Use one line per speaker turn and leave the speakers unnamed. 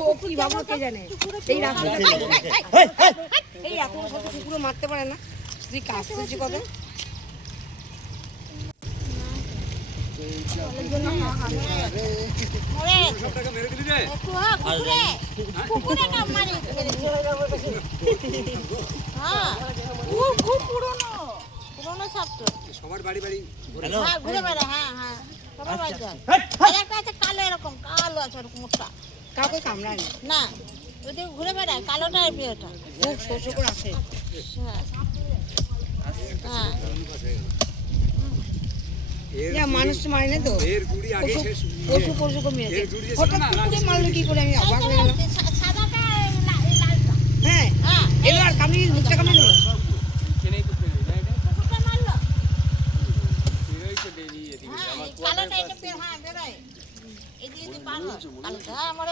ও কি ভাবলো কে জানে? এই রাস্তা এই এখন কত কুকুরও মারতে পারে না। তুই কাজ করছি কত
কুকুরে কুকুরে
সবার বাড়ি বাড়ি
হ্যাঁ ঘুরে বেড়ায়। হ্যাঁ হ্যাঁ। সবার বাড়িতে হয়। আর একটা আছে কালো এরকম কালো আছে ওরকম মোটা
কাউকে কামড়ায় না
না ওইটা ঘুরে বেড়ায় কালোটা আর বিয়েটা।
মুখ শোষ করে আসে
হ্যাঁ। হ্যাঁ।
মানুষ তো মারে না তো।
এর
পশু কমিয়েছে হঠাৎ মারলো কি করে? আমি অবাক হয়ে গেলাম। এলো আর কামড়ি মুখটা কামড়ে
কালোটা এটা হ্যাঁ বেরোয়। এই দিয়ে পার। কালোটা হ্যাঁ আমার